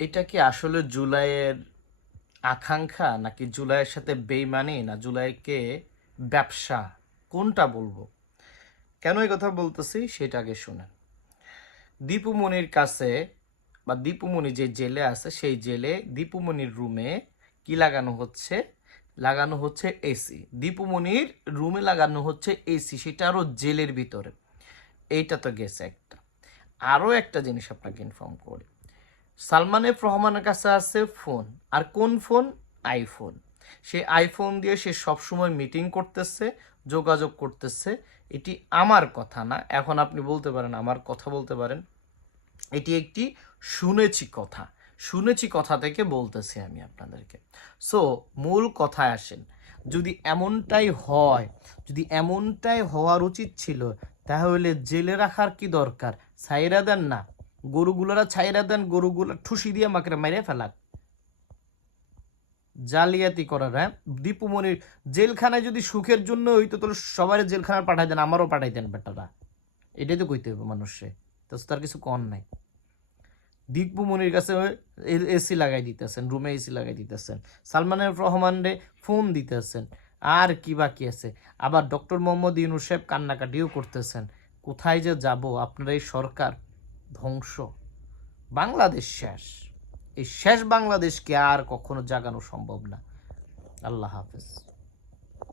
এটা কি আসলে জুলাইয়ের আকাঙ্ক্ষা, নাকি জুলাইয়ের সাথে বেইমানি, না জুলাইকে ব্যবসা, কোনটা বলবো? কেন এই কথা বলতেছি সেটা আগে শুনেন। দীপুমণির কাছে বা দীপুমণি যে জেলে আছে সেই জেলে দীপুমণির রুমে কি লাগানো হচ্ছে এসি। দীপুমণির রুমে লাগানো হচ্ছে এসি, সেটা আরও জেলের ভিতরে। এইটা তো গেছে একটা। আরও একটা জিনিস আপনাকে ইনফর্ম করি, সালমান এফ রহমানের কাছে আছে ফোন। আর কোন ফোন? আইফোন। সে আইফোন দিয়ে সে সবসময় মিটিং করতেছে, যোগাযোগ করতেছে। এটি আমার কথা না, এখন আপনি বলতে পারেন আমার কথা, বলতে পারেন এটি একটি শুনেছি কথা। শুনেছি কথা থেকে বলতেছি আমি আপনাদেরকে। সো মূল কথায় আসেন, যদি এমনটাই হয়, যদি এমনটাই হওয়ার উচিত ছিল, তাহলে জেলে রাখার কি দরকার? ছাইরা দেন না, গরুগুলোরা ছাইরা দেন, গরুগুলো ঠুসি দিয়ে মাকে মেরে ফেলাক। জালিয়াতি করার, হ্যাঁ? দীপুমণির জেলখানায় যদি সুখের জন্য হইতো তাহলে সবাই জেলখানায় পাঠাই দেন, আমারও পাঠাই দেন বেটারা। এটাই তো কইতে হবে মানুষে, তো তার কিছু কর নাই। দীপুমণির কাছে এসি লাগাই দিতেছেন, রুমে এসি লাগাই দিতেছেন, সালমানের রহমানরে ফোন দিতেছেন, আর কি বাকি আছে? আবার ডক্টর মোহাম্মদ ইউনূস সাহেব কান্নাকাটিও করতেছেন। কোথায় যে যাব? আপনার এই সরকার ধ্বংস, বাংলাদেশ শেষ। এই শেষ বাংলাদেশকে আর কখনো জাগানো সম্ভব না। আল্লাহ হাফেজ।